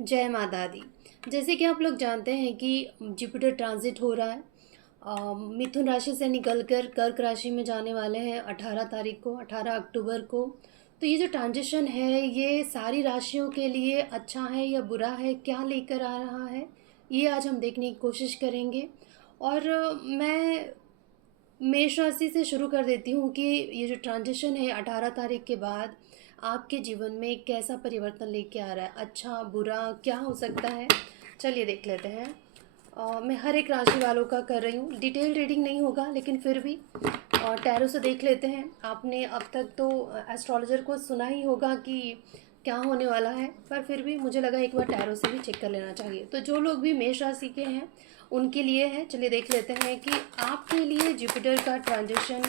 जय माता दी। जैसे कि आप लोग जानते हैं कि जुपिटर ट्रांजिट हो रहा है। मिथुन राशि से निकलकर कर्क राशि में जाने वाले हैं 18 तारीख को, 18 अक्टूबर को। तो ये जो ट्रांजिशन है ये सारी राशियों के लिए अच्छा है या बुरा है, क्या लेकर आ रहा है, ये आज हम देखने की कोशिश करेंगे। और मैं मेष राशि से शुरू कर देती हूँ कि ये जो ट्रांजिशन है 18 तारीख के बाद आपके जीवन में कैसा परिवर्तन लेके आ रहा है, अच्छा बुरा क्या हो सकता है, चलिए देख लेते हैं। मैं हर एक राशि वालों का कर रही हूँ, डिटेल रीडिंग नहीं होगा लेकिन फिर भी टैरो से देख लेते हैं। आपने अब तक तो एस्ट्रोलॉजर को सुना ही होगा कि क्या होने वाला है, पर फिर भी मुझे लगा एक बार टैरो से भी चेक कर लेना चाहिए। तो जो लोग भी मेष राशि के हैं उनके लिए है। चलिए देख लेते हैं कि आपके लिए जुपिटर का ट्रांजिशन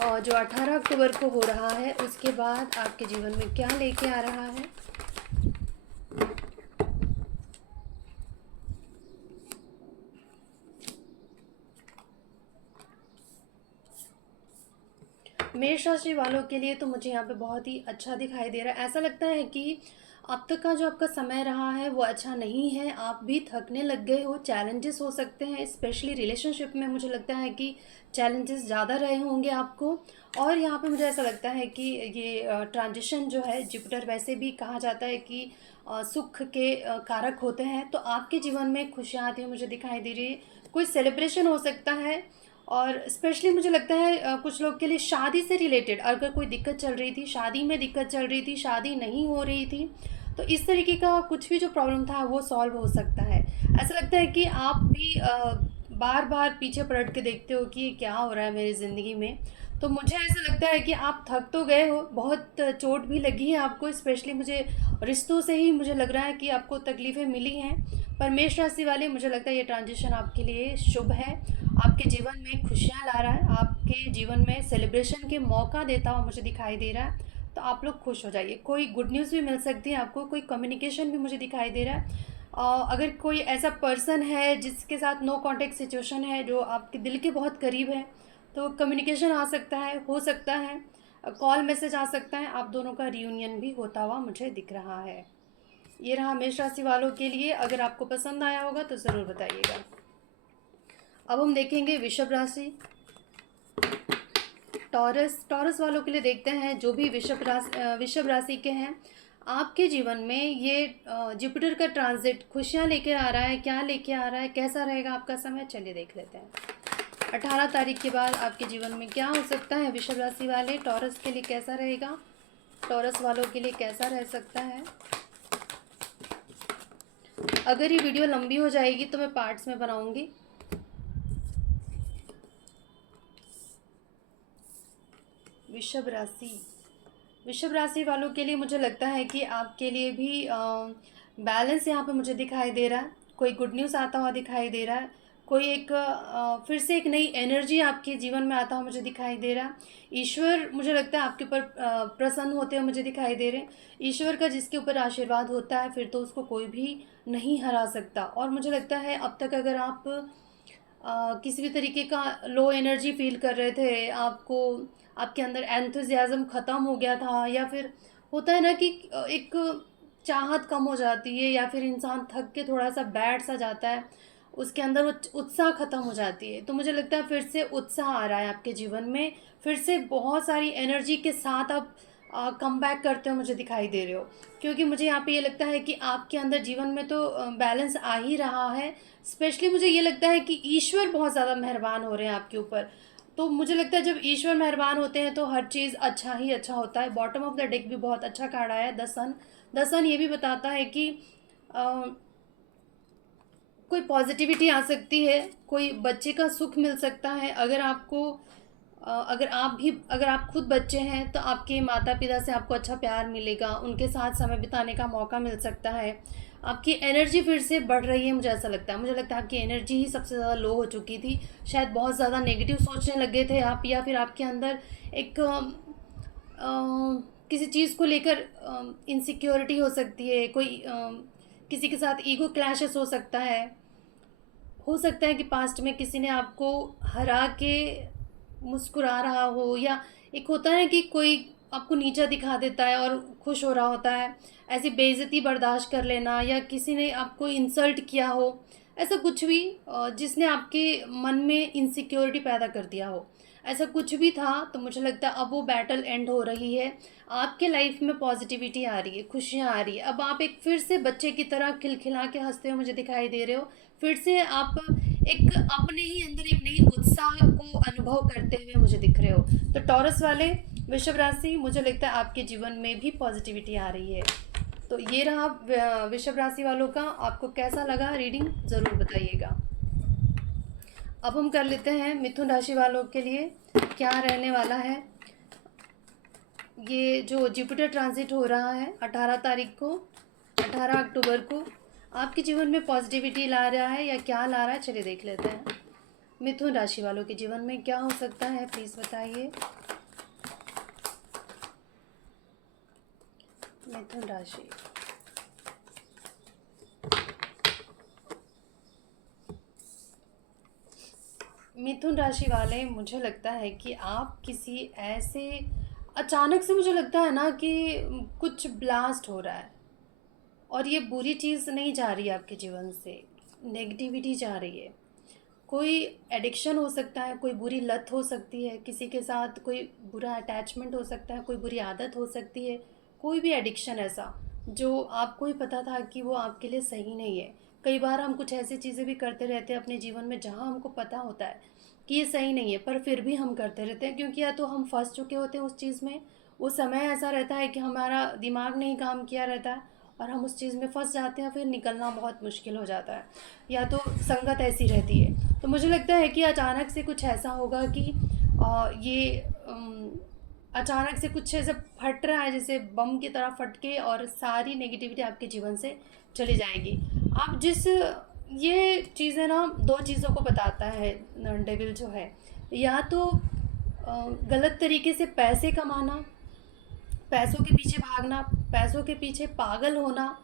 जो 18 अक्टूबर को हो रहा है उसके बाद आपके जीवन में क्या लेके आ रहा है। मेष राशि वालों के लिए तो मुझे यहाँ पे बहुत ही अच्छा दिखाई दे रहा है। ऐसा लगता है कि अब तक का जो आपका समय रहा है वो अच्छा नहीं है, आप भी थकने लग गए हो, चैलेंजेस हो सकते हैं, स्पेशली रिलेशनशिप में मुझे लगता है कि चैलेंजेस ज़्यादा रहे होंगे आपको। और यहाँ पे मुझे ऐसा लगता है कि ये ट्रांजिशन जो है, जुपिटर वैसे भी कहा जाता है कि सुख के कारक होते हैं, तो आपके जीवन में खुशियाँ आती हुई मुझे दिखाई दे रही है। कोई सेलिब्रेशन हो सकता है। और स्पेशली मुझे लगता है कुछ लोग के लिए शादी से रिलेटेड अगर कोई दिक्कत चल रही थी, शादी में दिक्कत चल रही थी, शादी नहीं हो रही थी, तो इस तरीके का कुछ भी जो प्रॉब्लम था वो सॉल्व हो सकता है। ऐसा लगता है कि आप भी बार बार पीछे पलट के देखते हो कि ये क्या हो रहा है मेरी ज़िंदगी में। तो मुझे ऐसा लगता है कि आप थक तो गए हो, बहुत चोट भी लगी है आपको, स्पेशली मुझे रिश्तों से ही मुझे लग रहा है कि आपको तकलीफ़ें मिली हैं। पर मेष राशि वाले, मुझे लगता है ये ट्रांजिशन आपके लिए शुभ है, आपके जीवन में खुशियाँ ला रहा है, आपके जीवन में सेलिब्रेशन के मौका देता हुआ मुझे दिखाई दे रहा है। तो आप लोग खुश हो जाइए, कोई गुड न्यूज़ भी मिल सकती है आपको, कोई कम्युनिकेशन भी मुझे दिखाई दे रहा है। अगर कोई ऐसा पर्सन है जिसके साथ नो कांटेक्ट सिचुएशन है, जो आपके दिल के बहुत करीब है, तो कम्युनिकेशन आ सकता है, हो सकता है कॉल मैसेज आ सकता है, आप दोनों का रियूनियन भी होता हुआ मुझे दिख रहा है। ये रहा मेष राशि वालों के लिए। अगर आपको पसंद आया होगा तो ज़रूर बताइएगा। अब हम देखेंगे वृषभ राशि, टॉरस। टॉरस वालों के लिए देखते हैं, जो भी वृषभ राशि के हैं, आपके जीवन में ये जुपिटर का ट्रांजिट खुशियाँ लेके आ रहा है, क्या लेके आ रहा है, कैसा रहेगा आपका समय, चलिए देख लेते हैं। 18 तारीख के बाद आपके जीवन में क्या हो सकता है, वृषभ राशि वाले टॉरस के लिए कैसा रहेगा, टॉरस वालों के लिए कैसा रह सकता है। अगर ये वीडियो लंबी हो जाएगी तो मैं पार्ट्स में बनाऊंगी। वृषभ राशि, वृषभ राशि वालों के लिए मुझे लगता है कि आपके लिए भी बैलेंस यहाँ पे मुझे दिखाई दे रहा है, कोई गुड न्यूज़ आता हुआ दिखाई दे रहा है, कोई एक फिर से एक नई एनर्जी आपके जीवन में आता हुआ मुझे दिखाई दे रहा है। ईश्वर मुझे लगता है आपके ऊपर प्रसन्न होते हुए मुझे दिखाई दे रहे हैं। ईश्वर का जिसके ऊपर आशीर्वाद होता है फिर तो उसको कोई भी नहीं हरा सकता। और मुझे लगता है अब तक अगर आप किसी भी तरीके का लो एनर्जी फील कर रहे थे, आपको आपके अंदर एंथुजियाज़्म ख़त्म हो गया था, या फिर होता है ना कि एक चाहत कम हो जाती है, या फिर इंसान थक के थोड़ा सा बैठ सा जाता है, उसके अंदर वो उत्साह ख़त्म हो जाती है, तो मुझे लगता है फिर से उत्साह आ रहा है आपके जीवन में, फिर से बहुत सारी एनर्जी के साथ आप कम बैक करते हो मुझे दिखाई दे रहे हो। क्योंकि मुझे यहाँ पे ये लगता है कि आपके अंदर जीवन में तो बैलेंस आ ही रहा है। स्पेशली मुझे ये लगता है कि ईश्वर बहुत ज़्यादा मेहरबान हो रहे हैं आपके ऊपर। तो मुझे लगता है जब ईश्वर मेहरबान होते हैं तो हर चीज़ अच्छा ही अच्छा होता है। बॉटम ऑफ द डेक भी बहुत अच्छा कार्ड आया है, द सन। द सन ये भी बताता है कि अ, कोई पॉजिटिविटी आ सकती है, कोई बच्चे का सुख मिल सकता है। अगर आपको अगर आप खुद बच्चे हैं तो आपके माता पिता से आपको अच्छा प्यार मिलेगा, उनके साथ समय बिताने का मौका मिल सकता है। आपकी एनर्जी फिर से बढ़ रही है, मुझे ऐसा लगता है। मुझे लगता है आपकी एनर्जी ही सबसे ज़्यादा लो हो चुकी थी, शायद बहुत ज़्यादा नेगेटिव सोचने लगे थे आप, या फिर आपके अंदर एक किसी चीज़ को लेकर इनसिक्योरिटी हो सकती है, कोई किसी के साथ ईगो क्लैशेस हो सकता है कि पास्ट में किसी ने आपको हरा के मुस्कुरा रहा हो, या एक होता है कि कोई आपको नीचा दिखा देता है और खुश हो रहा होता है। ऐसी बेइज्जती बर्दाश्त कर लेना, या किसी ने आपको इंसल्ट किया हो, ऐसा कुछ भी जिसने आपके मन में इनसिक्योरिटी पैदा कर दिया हो, ऐसा कुछ भी था, तो मुझे लगता है अब वो बैटल एंड हो रही है। आपके लाइफ में पॉजिटिविटी आ रही है, खुशियाँ आ रही है। अब आप एक फिर से बच्चे की तरह खिलखिला के हंसते हुए मुझे दिखाई दे रहे हो। फिर से आप एक अपने ही अंदर एक नई उत्साह को अनुभव करते हुए मुझे दिख रहे हो। तो टॉरस वाले, वृषभ राशि, मुझे लगता है आपके जीवन में भी पॉजिटिविटी आ रही है। तो ये रहा वृषभ राशि वालों का। आपको कैसा लगा रीडिंग ज़रूर बताइएगा। अब हम कर लेते हैं मिथुन राशि वालों के लिए क्या रहने वाला है। ये जो जुपिटर ट्रांजिट हो रहा है 18 तारीख को, 18 अक्टूबर को, आपके जीवन में पॉजिटिविटी ला रहा है या क्या ला रहा है, चलिए देख लेते हैं। मिथुन राशि वालों के जीवन में क्या हो सकता है, प्लीज़ बताइए। मिथुन राशि, मिथुन राशि वाले, मुझे लगता है कि आप किसी ऐसे अचानक से, मुझे लगता है ना कि कुछ ब्लास्ट हो रहा है, और ये बुरी चीज़ नहीं जा रही है आपके जीवन से, नेगेटिविटी जा रही है। कोई एडिक्शन हो सकता है, कोई बुरी लत हो सकती है, किसी के साथ कोई बुरा अटैचमेंट हो सकता है, कोई बुरी आदत हो सकती है, कोई भी एडिक्शन ऐसा जो आपको ही पता था कि वो आपके लिए सही नहीं है। कई बार हम कुछ ऐसी चीज़ें भी करते रहते हैं अपने जीवन में जहाँ हमको पता होता है कि ये सही नहीं है, पर फिर भी हम करते रहते हैं, क्योंकि या तो हम फंस चुके होते हैं उस चीज़ में, वो समय ऐसा रहता है कि हमारा दिमाग नहीं काम किया रहता है और हम उस चीज़ में फंस जाते हैं, फिर निकलना बहुत मुश्किल हो जाता है, या तो संगत ऐसी रहती है। तो मुझे लगता है कि अचानक से कुछ ऐसा होगा कि ये अचानक से कुछ ऐसे फट रहा है, जैसे बम की तरह फट के, और सारी नेगेटिविटी आपके जीवन से चली जाएगी। आप जिस, ये चीज़ें ना दो चीज़ों को बताता है डेविल जो है, या तो गलत तरीके से पैसे कमाना, पैसों के पीछे भागना, पैसों के पीछे पागल होना,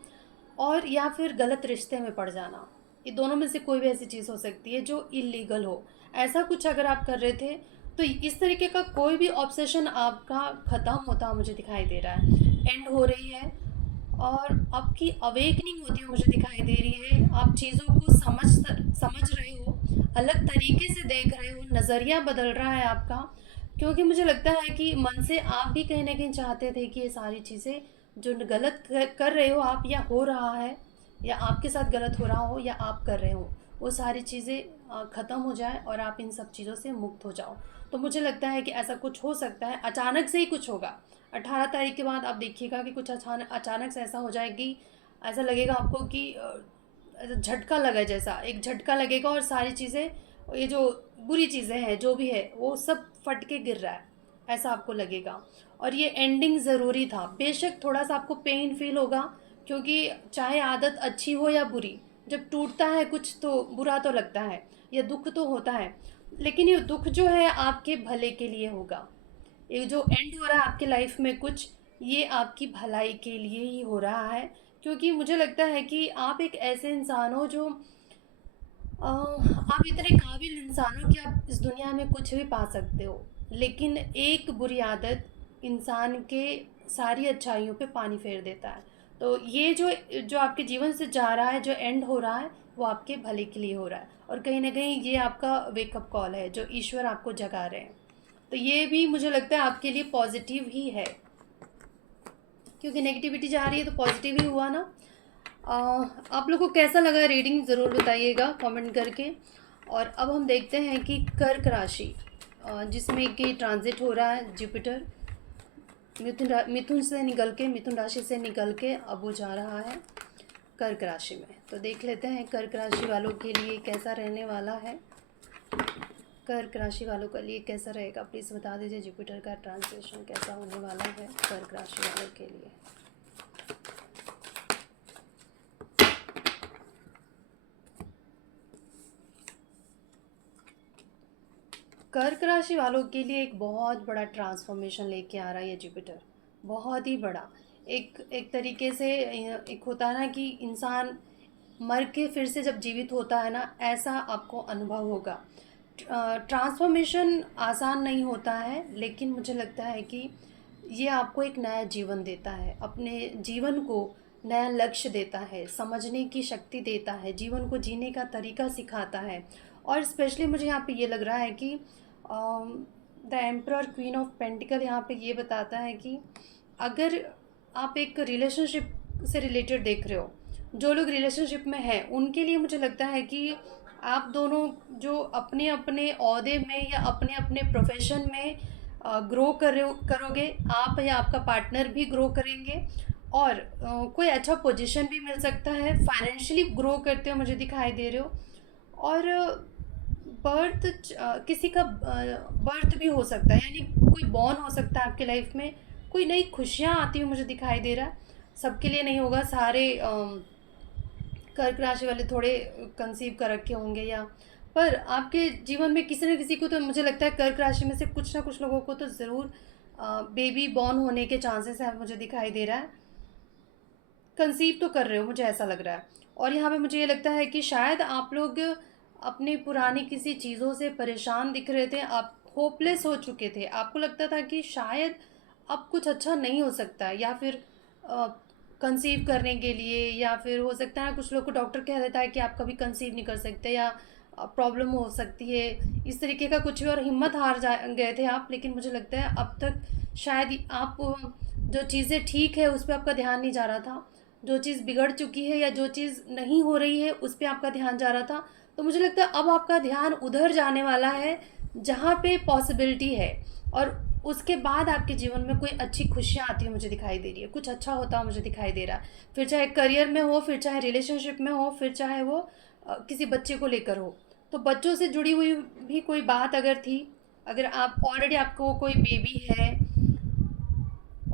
और या फिर गलत रिश्ते में पड़ जाना। ये दोनों में से कोई भी ऐसी चीज़ हो सकती है जो इलीगल हो। ऐसा कुछ अगर आप कर रहे थे, तो इस तरीके का कोई भी ऑब्सेशन आपका ख़त्म होता मुझे दिखाई दे रहा है, एंड हो रही है, और आपकी अवेकनिंग होती है मुझे दिखाई दे रही है। आप चीज़ों को समझ रहे हो, अलग तरीके से देख रहे हो, नज़रिया बदल रहा है आपका। क्योंकि मुझे लगता है कि मन से आप भी कहीं ना कहीं चाहते थे कि ये सारी चीज़ें जो गलत कर रहे हो आप, या हो रहा है, या आपके साथ गलत हो रहा हो, या आप कर रहे हो, वो सारी चीज़ें ख़त्म हो जाए और आप इन सब चीज़ों से मुक्त हो जाओ। तो मुझे लगता है कि ऐसा कुछ हो सकता है, अचानक से ही कुछ होगा। 18 तारीख के बाद आप देखिएगा कि कुछ अचानक से ऐसा हो जाएगी, ऐसा लगेगा आपको कि ऐसा झटका लगा, जैसा एक झटका लगेगा, और सारी चीज़ें, ये जो बुरी चीज़ें हैं जो भी है, वो सब फट के गिर रहा है, ऐसा आपको लगेगा। और ये एंडिंग ज़रूरी था। बेशक थोड़ा सा आपको पेन फील होगा, क्योंकि चाहे आदत अच्छी हो या बुरी, जब टूटता है कुछ तो बुरा तो लगता है, या दुख तो होता है, लेकिन ये दुख जो है आपके भले के लिए होगा। ये जो एंड हो रहा है आपके लाइफ में कुछ, ये आपकी भलाई के लिए ही हो रहा है। क्योंकि मुझे लगता है कि आप एक ऐसे इंसान हो जो आप इतने काबिल इंसान हो कि आप इस दुनिया में कुछ भी पा सकते हो, लेकिन एक बुरी आदत इंसान के सारी अच्छाइयों पे पानी फेर देता है। तो ये जो जो आपके जीवन से जा रहा है, जो एंड हो रहा है, वो आपके भले के लिए हो रहा है, और कहीं ना कहीं ये आपका वेकअप कॉल है जो ईश्वर आपको जगा रहे हैं। तो ये भी मुझे लगता है आपके लिए पॉजिटिव ही है, क्योंकि नेगेटिविटी जा रही है तो पॉजिटिव ही हुआ ना। आप लोगों को कैसा लगा रीडिंग, ज़रूर बताइएगा कमेंट करके। और अब हम देखते हैं कि कर्क राशि, जिसमें कि ट्रांजिट हो रहा है जुपिटर, मिथुन से निकल के, मिथुन राशि से निकल के अब वो जा रहा है कर्क राशि में। तो देख लेते हैं कर्क राशि वालों के लिए कैसा रहने वाला है। कर्क राशि वालों के लिए कैसा रहेगा, प्लीज़ बता दीजिए। जुपिटर का ट्रांसलेशन कैसा होने वाला है कर्क राशि वालों के लिए। कर्क राशि वालों के लिए एक बहुत बड़ा ट्रांसफॉर्मेशन लेके आ रहा है ये जुपिटर, बहुत ही बड़ा। एक तरीके से एक होता है ना कि इंसान मर के फिर से जब जीवित होता है ना, ऐसा आपको अनुभव होगा। ट्रांसफॉर्मेशन आसान नहीं होता है, लेकिन मुझे लगता है कि ये आपको एक नया जीवन देता है, अपने जीवन को नया लक्ष्य देता है, समझने की शक्ति देता है, जीवन को जीने का तरीका सिखाता है। और स्पेशली मुझे यहाँ पे ये लग रहा है कि the emperor queen of pentacle यहाँ पे ये बताता है कि अगर आप एक रिलेशनशिप से रिलेटेड देख रहे हो, जो लोग रिलेशनशिप में हैं उनके लिए मुझे लगता है कि आप दोनों जो अपने अपने ओहदे में या अपने अपने प्रोफेशन में ग्रो करोगे, आप या आपका पार्टनर भी ग्रो करेंगे। और कोई अच्छा पोजीशन भी मिल सकता है, फाइनेंशियली ग्रो करते हो मुझे दिखाई दे रहे हो। और बर्थ किसी का बर्थ भी हो सकता है, यानी कोई बॉर्न हो सकता है आपके लाइफ में, कोई नई खुशियाँ आती हुई मुझे दिखाई दे रहा है। सबके लिए नहीं होगा, सारे कर्क राशि वाले थोड़े कंसीव कर रखे होंगे, या पर आपके जीवन में किसी न किसी को तो मुझे लगता है कर्क राशि में से कुछ ना कुछ लोगों को तो ज़रूर बेबी बॉर्न होने के चांसेस है, मुझे दिखाई दे रहा है। कंसीव तो कर रहे हो, मुझे ऐसा लग रहा है। और यहाँ पे मुझे ये लगता है कि शायद आप लोग अपनी पुरानी किसी चीज़ों से परेशान दिख रहे थे, आप होपलेस हो चुके थे, आपको लगता था कि शायद अब कुछ अच्छा नहीं हो सकता, या फिर कंसीव करने के लिए, या फिर हो सकता है कुछ लोग को डॉक्टर कह देता है कि आप कभी कंसीव नहीं कर सकते, या प्रॉब्लम हो सकती है, इस तरीके का कुछ भी, और हिम्मत हार जा गए थे आप। लेकिन मुझे लगता है अब तक शायद आप जो चीज़ें ठीक है उस पर आपका ध्यान नहीं जा रहा था, जो चीज़ बिगड़ चुकी है या जो चीज़ नहीं हो रही है उस पर आपका ध्यान जा रहा था। तो मुझे लगता है अब आपका ध्यान उधर जाने वाला है जहाँ पे पॉसिबिलिटी है, और उसके बाद आपके जीवन में कोई अच्छी खुशियाँ आती हुई मुझे दिखाई दे रही है, कुछ अच्छा होता हुआ मुझे दिखाई दे रहा है। फिर चाहे करियर में हो, फिर चाहे रिलेशनशिप में हो, फिर चाहे वो किसी बच्चे को लेकर हो। तो बच्चों से जुड़ी हुई भी कोई बात अगर थी, अगर आप ऑलरेडी आपको कोई बेबी है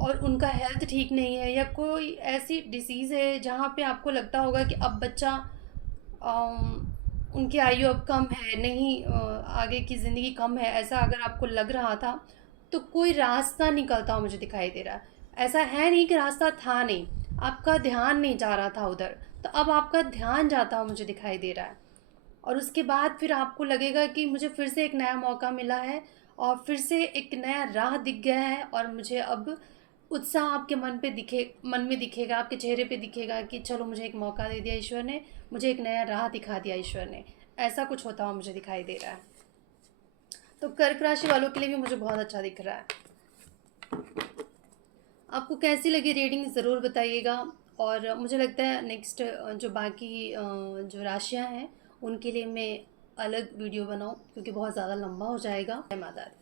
और उनका हेल्थ ठीक नहीं है, या कोई ऐसी डिसीज़ है जहाँ पे आपको लगता होगा कि अब बच्चा उनकी आयु अब कम है, नहीं आगे की ज़िंदगी कम है, ऐसा अगर आपको लग रहा था, तो कोई रास्ता निकलता हुआ मुझे दिखाई दे रहा है। ऐसा है नहीं कि रास्ता था नहीं, आपका ध्यान नहीं जा रहा था उधर, तो अब आपका ध्यान जाता हुआ मुझे दिखाई दे रहा है। और उसके बाद फिर आपको लगेगा कि मुझे फिर से एक नया मौका मिला है, और फिर से एक नया राह दिख गया है, और मुझे अब उत्साह आपके मन में दिखेगा, आपके चेहरे पे दिखेगा कि चलो मुझे एक मौका दे दिया ईश्वर ने, मुझे एक नया राह दिखा दिया ईश्वर ने। ऐसा कुछ होता हुआ मुझे दिखाई दे रहा है। तो कर्क राशि वालों के लिए भी मुझे बहुत अच्छा दिख रहा है। आपको कैसी लगी रीडिंग ज़रूर बताइएगा। और मुझे लगता है नेक्स्ट जो बाकी जो राशियां हैं उनके लिए मैं अलग वीडियो बनाऊं, क्योंकि बहुत ज़्यादा लंबा हो जाएगा। जय माता दी।